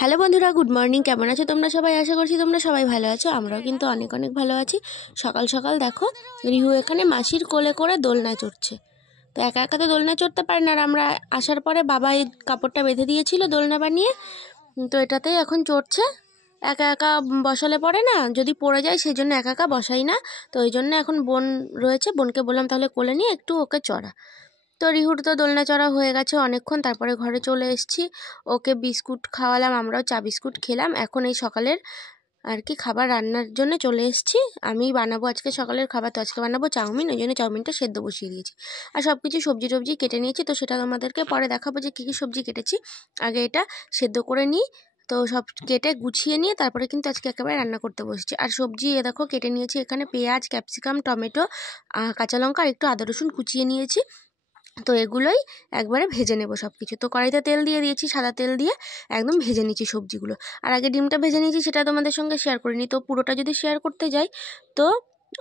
Hello বন্ধুরা, good morning. কেমন আছো তোমরা সবাই? আশা করছি তোমরা সবাই ভালো আছো। আমরাও কিন্তু অনেক অনেক ভালো আছি। সকাল সকাল দেখো রিহু এখানে মাসির কোলে করে দোলনায় চড়ছে। তো একা একা তো দোলনায় চড়তে পারে না, আর আমরা আসার পরে বাবা এই কাপড়টা বেঁধে দিয়েছিল দোলনা বানিয়ে, তো এটাতেই এখন চড়ছে। একা একা বসালে পড়ে না, যদি পড়ে যায় সেই জন্য একা একা বসাই না। তো ওই জন্য এখন বোন রয়েছে, বোনকে বললাম তাহলে কোলে নিয়ে একটু ওকে চড়া। তো রিহুর তো দোলনা চড়া হয়ে গেছে অনেকক্ষণ, তারপরে ঘরে চলে এসেছি। ওকে বিস্কুট খাওয়ালাম, আমরাও চা বিস্কুট খেলাম। এখন এই সকালের আর কি খাবার রান্নার জন্য চলে এসেছি। আমি বানাবো আজকে সকালের খাবার, তো আজকে বানাবো চাউমিন, ওই জন্য চাউমিনটা সেদ্ধ বসিয়ে দিয়েছি। আর সব কিছু সবজি টবজি কেটে নিয়েছি, তো সেটা তোমাদেরকে পরে দেখাবো যে কী কী সবজি কেটেছি। আগে এটা সেদ্ধ করে নিই, তো সব কেটে গুছিয়ে নিয়ে তারপরে কিন্তু আজকে একেবারে রান্না করতে বসছি। আর সবজি এ দেখো কেটে নিয়েছি, এখানে পেঁয়াজ, ক্যাপসিকাম, টমেটো, কাঁচা লঙ্কা আর একটু আদা রসুন কুচিয়ে নিয়েছি। তো এগুলোই একবারে ভেজে নেব সব কিছু। তো কড়াইতে তেল দিয়ে দিয়েছি, সাদা তেল দিয়ে একদম ভেজে নিচ্ছি সবজিগুলো। আর আগে ডিমটা ভেজে নিয়েছি, সেটা তোমাদের সঙ্গে শেয়ার করিনি। তো পুরোটা যদি শেয়ার করতে যাই তো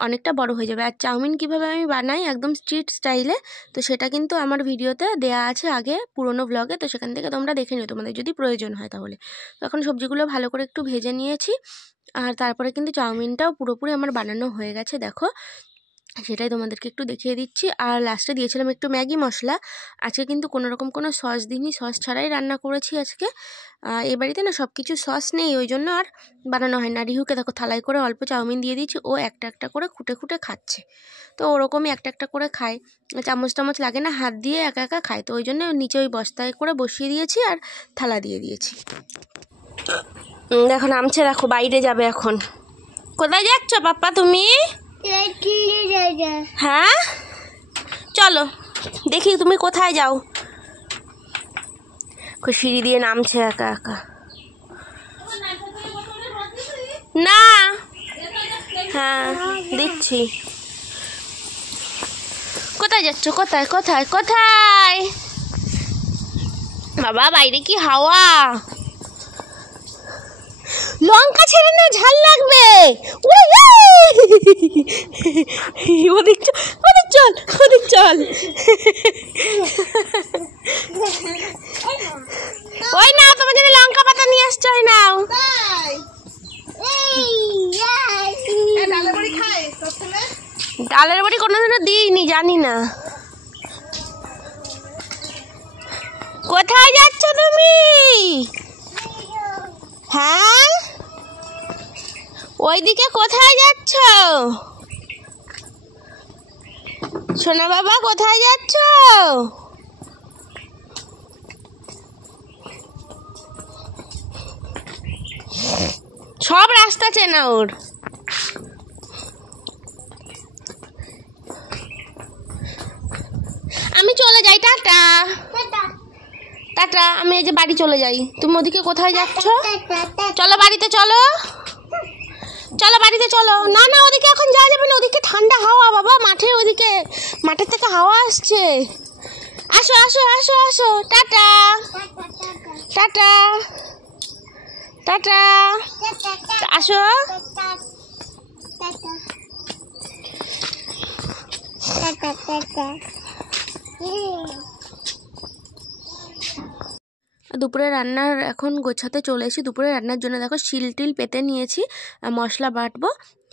অনেকটা বড় হয়ে যাবে। আর চাউমিন কীভাবে আমি বানাই একদম স্ট্রিট স্টাইলে, তো সেটা কিন্তু আমার ভিডিওতে দেয়া আছে আগে পুরনো ব্লগে, তো সেখান থেকে তোমরা দেখে নিও তোমাদের যদি প্রয়োজন হয় তাহলে। তো এখন সবজিগুলো ভালো করে একটু ভেজে নিয়েছি, আর তারপরে কিন্তু চাউমিনটাও পুরোপুরি আমার বানানো হয়ে গেছে দেখো, সেটাই তোমাদেরকে একটু দেখিয়ে দিচ্ছি। আর লাস্টে দিয়েছিলাম একটু ম্যাগি মশলা। আজকে কিন্তু কোনোরকম কোনো সস দিইনি, সস ছাড়াই রান্না করেছি আজকে। এ বাড়িতে না সব কিছু সস নেই, ওই জন্য আর বানানো হয় না। রিহুকে দেখো থালায় করে অল্প চাউমিন দিয়ে দিয়েছি, ও একটা একটা করে খুঁটে খুঁটে খাচ্ছে। তো ওরকমই একটা একটা করে খায়, চামচ টামচ লাগে না, হাত দিয়ে একা একা খায়। তো ওই জন্য নিচে ওই বস্তায় করে বসিয়ে দিয়েছি আর থালা দিয়ে দিয়েছি। দেখো নামছে, দেখো বাইরে যাবে এখন। কোথায় যাচ্ছ পাপ্পা তুমি? হ্যাঁ চলো দেখি তুমি কোথায় যাও। সিঁড়ি দিয়ে নামছে একা একা। না হ্যাঁ দিচ্ছি। কোথায় যাচ্ছ? কোথায় কোথায় কোথায়? বাবা বাইরে কি হাওয়া! লঙ্কা ছেড়ে না, ঝাল লাগবে। ওদিক চল, ওদিক চল। ওই না তোমার জন্য লঙ্কা পাতা নিয়ে আসছো, ওই নাও। ডালের বড়ি কোনোদিনও দিইনি, জানি না। কোথায় যাচ্ছ তুমি? হ্যাঁ ওইদিকে কোথায় যাচ্ছ সোনা বাবা? কোথায় যাচ্ছ? সব রাস্তা চেনা ওর। আমি চলে যাই, টাটা টাটা। আমি এই যে বাড়ি চলে যাই, তুমি ওদিকে কোথায় যাচ্ছ? চলো বাড়িতে চলো, চলো বাড়িতে চলো। না না ওদিকে এখন যাওয়া যাবে না, ওদিকে ঠান্ডা হাওয়া বাবা, মাঠের ওদিকে, মাঠের থেকে হাওয়া আসছে। আসো আসো আসো আসো, টাটা টাটা টাটা, আসো। দুপুরে রান্নার এখন গোছাতে চলে এসেছি। দুপুরে রান্নার জন্য দেখো শিল টিল পেতে নিয়েছি, মশলা বাটবো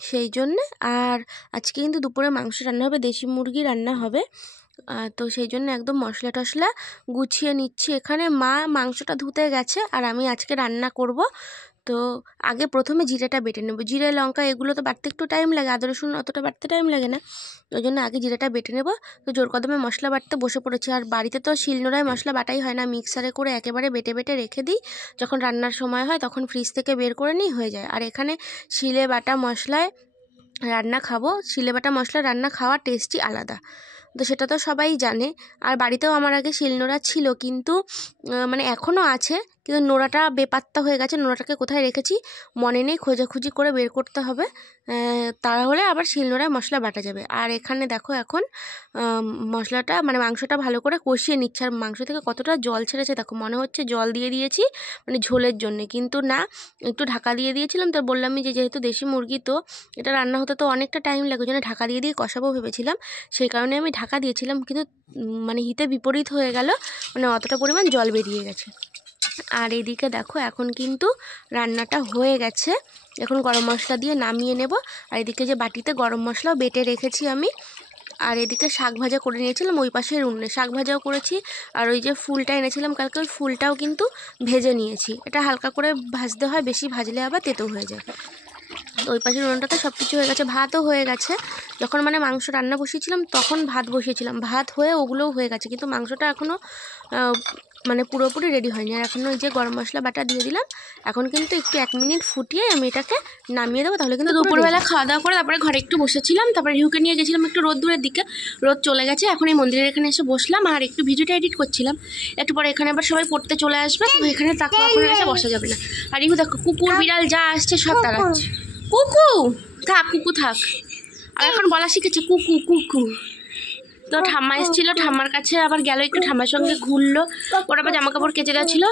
সেই জন্যে। আর আজকে কিন্তু দুপুরে মাংস রান্না হবে, দেশি মুরগি রান্না হবে। তো সেই জন্য একদম মশলা টশলা গুছিয়ে নিচ্ছি। এখানে মা মাংসটা ধুতে গেছে, আর আমি আজকে রান্না করব। তো আগে প্রথমে জিরেটা বেটে নেব। জিরে লঙ্কা এগুলো তো বাটতে একটু টাইম লাগে, আদা রসুন অতটা বাটতে টাইম লাগে না, ওই জন্য আগে জিরেটা বেটে নেব। তো জোর কদমে মশলা বাটতে বসে পড়েছি। আর বাড়িতে তো শিলনোড়ায় মশলা বাটাই হয় না, মিক্সারে করে একেবারে বেটে বেটে রেখে দিই, যখন রান্নার সময় হয় তখন ফ্রিজ থেকে বের করে নিই, হয়ে যায়। আর এখানে শিলে বাটা মশলায় রান্না খাবো, শিলে বাটা মশলা রান্না খাওয়ার টেস্টই আলাদা, তো সেটা তো সবাই জানে। আর বাড়িতেও আমার আগে শিলনোড়া ছিল, কিন্তু মানে এখনও আছে, কিন্তু নোড়াটা বেপাত্তা হয়ে গেছে। নোড়াটাকে কোথায় রেখেছি মনে নেই, খোঁজাখুঁজি করে বের করতে হবে, তাহলে আবার শিলনোড়ায় মশলা বাটা যাবে। আর এখানে দেখো এখন মশলাটা মানে মাংসটা ভালো করে কষিয়ে নিচ্ছে। আর মাংস থেকে কতটা জল ছেড়েছে দেখো, মনে হচ্ছে জল দিয়ে দিয়েছি মানে ঝোলের জন্য, কিন্তু না, একটু ঢাকা দিয়ে দিয়েছিলাম। তো বললামই যে যেহেতু দেশি মুরগি, তো এটা রান্না হতে তো অনেকটা টাইম লাগে, ওই জন্য ঢাকা দিয়ে কষাবো ভেবেছিলাম, সেই কারণে আমি ঢাকা দিয়েছিলাম। কিন্তু মানে হিতে বিপরীত হয়ে গেল, মানে অতটা পরিমাণ জল বেরিয়ে গেছে। আর এদিকে দেখো এখন কিন্তু রান্নাটা হয়ে গেছে। এখন গরম মশলা দিয়ে নামিয়ে নেব। আর এদিকে যে বাটিতে গরম মশলাও বেটে রেখেছি আমি। আর এদিকে শাক ভাজা করে নিয়েছিলাম ওই পাশের উনুনে, শাক ভাজাও করেছি। আর ওই যে ফুলটা এনেছিলাম কালকে, ওই ফুলটাও কিন্তু ভেজে নিয়েছি। এটা হালকা করে ভাজতে হয়, বেশি ভাজলে আবার তেতো হয়ে যায়। ওই পাশের উনুনটাতে সব কিছু হয়ে গেছে, ভাতও হয়ে গেছে। যখন মানে মাংস রান্না বসিয়েছিলাম তখন ভাত বসিয়েছিলাম, ভাত হয়ে ওগুলোও হয়ে গেছে, কিন্তু মাংসটা এখনও মানে পুরোপুরি রেডি হয়নি। আর এখন ওই যে গরম মশলা বাটা দিয়ে দিলাম। এখন কিন্তু একটু 1 মিনিট ফুটিয়ে আমি এটাকে নামিয়ে দেবো, তাহলে কিন্তু দুপুরবেলা খাওয়া দাওয়া করে তারপরে ঘরে একটু বসেছিলাম। তারপরে রিহুকে নিয়ে গেছিলাম একটু রোদ্দুরের দিকে, রোদ চলে গেছে। এখন এই মন্দিরের এখানে এসে বসলাম আর একটু ভিডিওটা এডিট করছিলাম। একটু পরে এখানে আবার সবাই পড়তে চলে আসবে, তো এখানে তাকে এখন এসে বসা যাবে না। আর রিহু দেখো কুকুর বিড়াল যা আসছে সব তাড়াচ্ছে। কুকু থাক, কুকু থাক। আর এখন বলা শিখেছে কুকু কুকু। তো ঠাম্মা এসেছিলো, ঠাম্মার কাছে আবার গেল, একটু ঠাম্মার সঙ্গে ঘুরলো। ওর আবার জামা কাপড় কেচে দেওয়া ছিল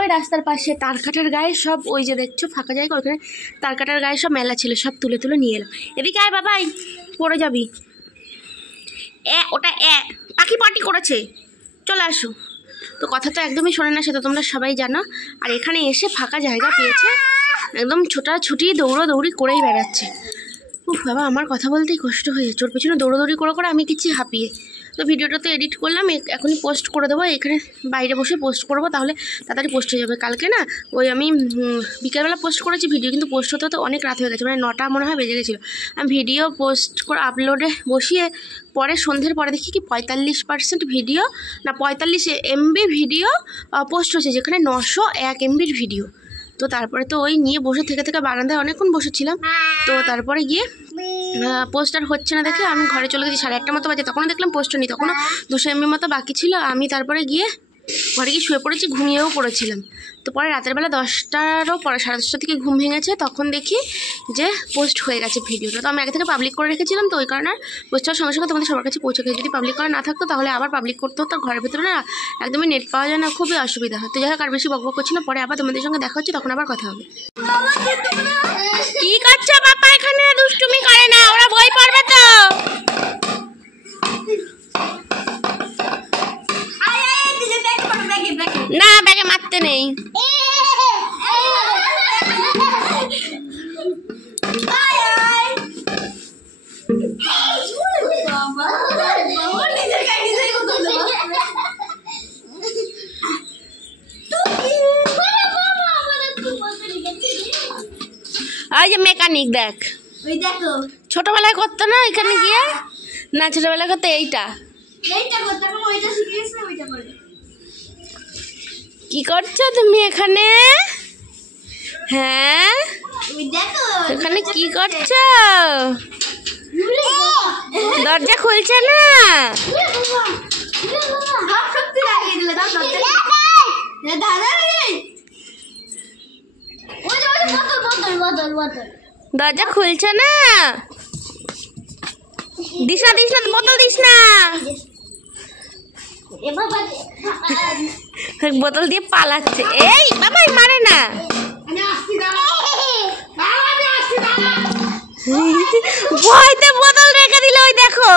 ওই রাস্তার পাশে তার কাটার গায়ে সব, ওই যে দেখছো ফাঁকা জায়গা, ওইখানে তার কাটার গায়ে সব মেলা ছিল, সব তুলে তুলে নিয়ে এলাম। এদিকে আয় বাবাই, পড়ে যাবি। ওটা পাখি পটি করেছে, চলে আসো। তো কথা তো একদমই শোনে না, সেটা তোমরা সবাই জানো। আর এখানে এসে ফাঁকা জায়গা পেয়েছে, একদম ছোটাছুটি দৌড়ি করেই বেড়াচ্ছে। উফ বাবা, আমার কথা বলতেই কষ্ট হয়ে যাচ্ছে, ওর পেছনে দৌড়ি করে আমি কিছু হাঁপিয়ে। তো ভিডিওটা তো এডিট করলাম, এখনই পোস্ট করে দেবো। এখানে বাইরে বসে পোস্ট করবো, তাহলে তাড়াতাড়ি পোস্ট হয়ে যাবে। কালকে না ওই আমি বিকেলবেলা পোস্ট করেছি ভিডিও, কিন্তু পোস্ট হতে হতে অনেক রাত হয়ে গেছে, মানে 9টা মনে হয় বেজে গেছিলো। আমি ভিডিও পোস্ট করে আপলোডে বসিয়ে পরে সন্ধ্যের পরে দেখি কি 45% ভিডিও না 45 MB ভিডিও পোস্ট হয়েছে, যেখানে 901 MBর ভিডিও। তো তারপরে তো ওই নিয়ে বসে থেকে বারান্দায় অনেকক্ষণ বসেছিলাম। তো তারপরে গিয়ে পোস্টার হচ্ছে না দেখে আমি ঘরে চলে গেছি। 8:30 মতো বাজে, তখনও দেখলাম পোস্টার নেই, তখনও 200 MB মতো বাকি ছিল। আমি তারপরে গিয়ে ঘরে গিয়ে শুয়ে পড়েছি, ঘুমিয়েও পড়েছিলাম। তো পরে রাতের বেলা 10টারও পরে 10:30 থেকে ঘুম ভেঙেছে, তখন দেখি যে পোস্ট হয়ে গেছে ভিডিওটা। তো আমি আগে থেকে পাবলিক করে রেখেছিলাম, তো ওই কারণে পোস্টার সঙ্গে সঙ্গে তোমাদের সবার কাছে পৌঁছে গেছে। যদি পাবলিক করা না থাকতো তাহলে আবার পাবলিক করতে হতো, ঘরের ভিতরে না একদমই নেট পাওয়া যায় না, খুবই অসুবিধা হয়। তো যাই হোক, আর বেশি বকবক করছি না, পরে আবার তোমাদের সঙ্গে দেখা হচ্ছে, তখন আবার কথা হবে। কি করছো বাবা? এখানে দুষ্টুমি করে না, ওরা বই পড়বে তো। না, ব্যাগে মারতে নেই। ওই যে মেকানিক দেখ, ছোটবেলায় করতো না এখানে গিয়ে, না ছোটবেলায় করতো এইটা। কি করছো তুমি এখানে? হ্যাঁ, এখানে কি করছো? দরজা খুলছে না? দরজা খুলছে না? দিস না, বোতল দিস না। বোতল দিয়ে পালাচ্ছে। এই বাবাই মারে না। ভয়তে বোতল রেখে দিল, ওই দেখো।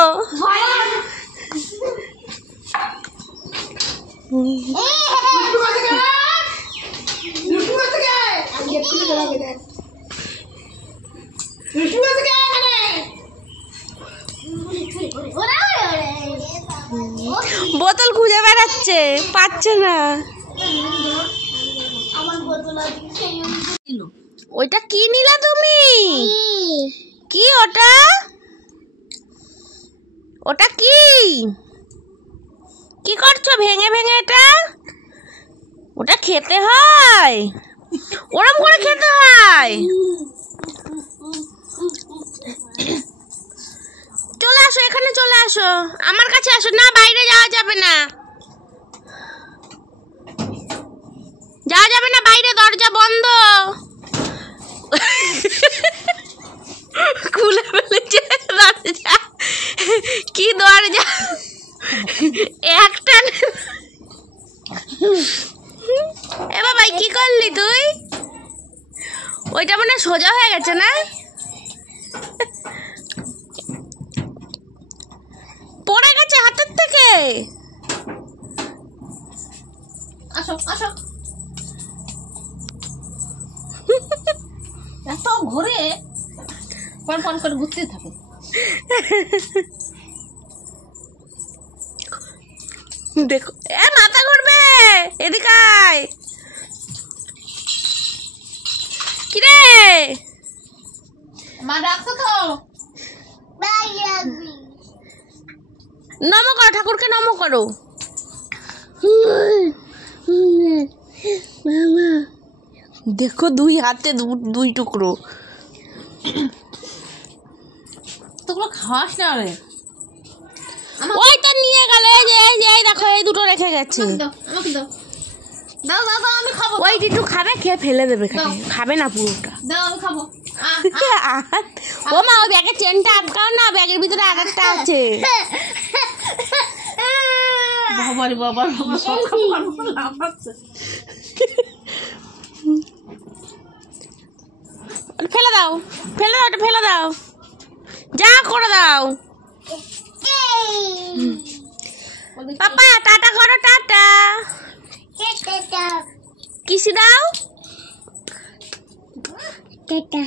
বোতল খুঁজে বেড়াচ্ছে, পাচ্ছে না। ওইটা কি নিলা তুমি? কি ওটা? ওটা কি? কি করছো ভেঙে এটা? ওটা খেতে হয়, ওরম করে খেতে হয়। চলে আসো, এখানে চলে আসো, আমার কাছে আসো। না, বাইরে যাওয়া যাবে না, বাইরে দরজা বন্ধ। খুলে ফেলেছে দরজা। কি দরজা একটা। এ বাবাই, কি করলি তুই? ওইটা মনে সোজা হয়ে গেছে না? পড়ে গেছে হাতের থেকে। আসো আসো, এত ঘুরে পন পন করে ঘুরতে থাকে। দেখো এ মাথা ঘুরবে, এদিকে আয়। কি রে মা ডাকছো তো? নমো করো, ঠাকুরকে নমো করো। দেখো দুই হাতে দুই টুকরো। তোগুলো খাওয়াস না রে। ওই তো নিয়ে গেল, এই যে এই দেখো এই দুটো রেখে গেছে। আমাকে দাও, দাও দাও দাও, আমি খাবো। ওই একটু খাবে, খেয়ে ফেলে দেবে, খাবে না পুরোটা। দাও আমি খাবো। ও মা ওই ব্যাগের চেনটা আটকাও না, ব্যাগের ভিতরে আরেকটা আছে। বাবারে বাবা, ফেলে দাও, ফেলে দাও, ফেলে দাও, যা করে দাও। পাপা টাটা করো, টাটা। কিসি দাও, টাটা।